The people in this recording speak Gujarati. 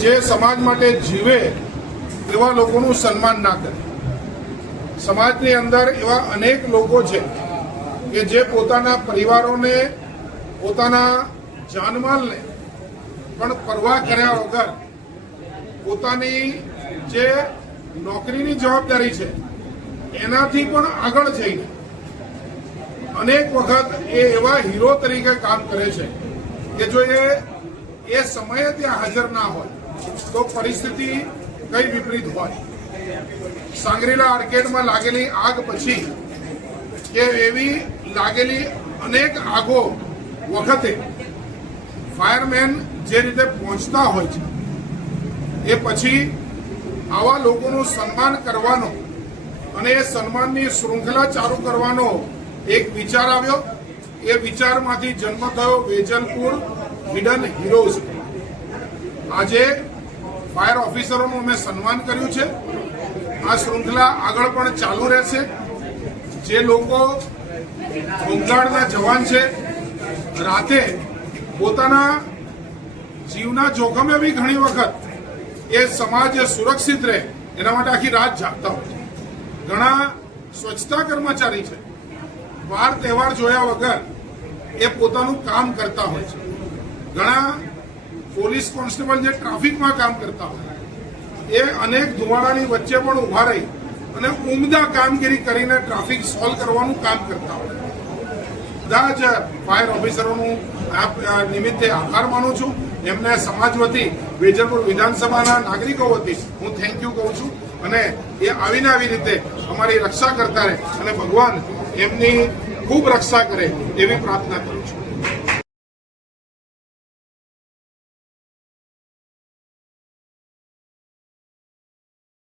જે સમાજ માટે જીવે એવા લોકોનું સન્માન ના કરે। સમાજની અંદર એવા અનેક લોકો છે કે જે પોતાના પરિવારોને, પોતાના જાનમાલને પણ પરવા કર્યા વગર પોતાની જે નોકરીની જવાબદારી છે એનાથી પણ આગળ જઈને અનેક વખત એ એવા હીરો તરીકે કામ કરે છે કે જો એ સમયે ત્યાં હાજર ના હોય તો પરિસ્થિતિ કઈ વિપરીત હોય। સાંગરીલા આર્કેડમાં લાગેલી આગ પછી કે એવી લાગેલી અનેક આગો વખતે ફાયરમેન જે રીતે પહોંચતા હોય છે એ પછી આવા લોકોનું સન્માન કરવાનો અને એ સન્માનની શૃંખલા ચાલુ કરવાનો એક વિચાર આવ્યો। એ વિચારમાંથી જન્મ થયો વેજલપુર હિડન હીરોઝ। આજે ફાયર ઓફિસરોનું અમે સન્માન કર્યું છે। આ શૃંખલા આગળ પણ ચાલુ રહેશે। જે લોકો હોમગાર્ડના જવાન છે, રાતે પોતાના જીવના જોખમે બી ઘણી વખત એ સમાજ સુરક્ષિત રહે એના માટે આખી રાત જાગતા હોય છે। ઘણા સ્વચ્છતા કર્મચારી છે, વાર તહેવાર જોયા વગર એ પોતાનું કામ કરતા હોય છે। ઘણા પોલીસ કોન્સ્ટેબલ જે ટ્રાફિકમાં કામ કરતા હોય એ અનેક ધુમાડાની વચ્ચે પણ ઉભા રહી અને ઉમદા કામગીરી કરીને ટ્રાફિક સોલ્વ કરવાનું કામ કરતા હોય। બધા જ ફાયર ઓફિસરોનું આ નિમિત્તે આભાર માનું છું। એમને સમાજ વતી વેજલપુર વિધાનસભાના નાગરિકો વતી હું થેન્ક યુ કહું છું અને એ આવીને આવી રીતે અમારી રક્ષા કરતા રહે અને ભગવાન એમની ખૂબ રક્ષા કરે એવી પ્રાર્થના કરું છું।